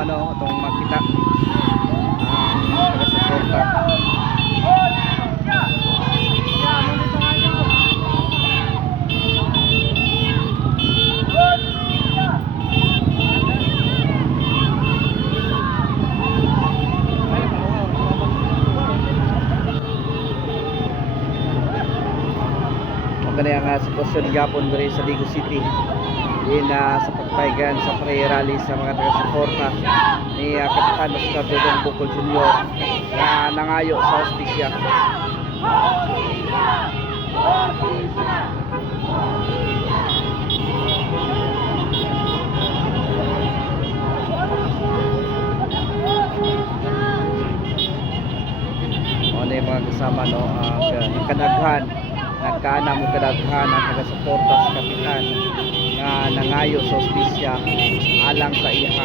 kasama no itong makita ang taga-suporta. Maganda ang sitwasyon gapon diri sa Digo City din sa pagpaygan sa prayer rally sa mga taga-suporta ni Kapitan Oscar Dodong Bukol Jr. na nangayo sa hospisya. Ano yung mga kasama no, yung kadaghan nagkaana mo kadaghan ang taga-suporta sa kapitan nga nangayo sa hospisya alang sa iyang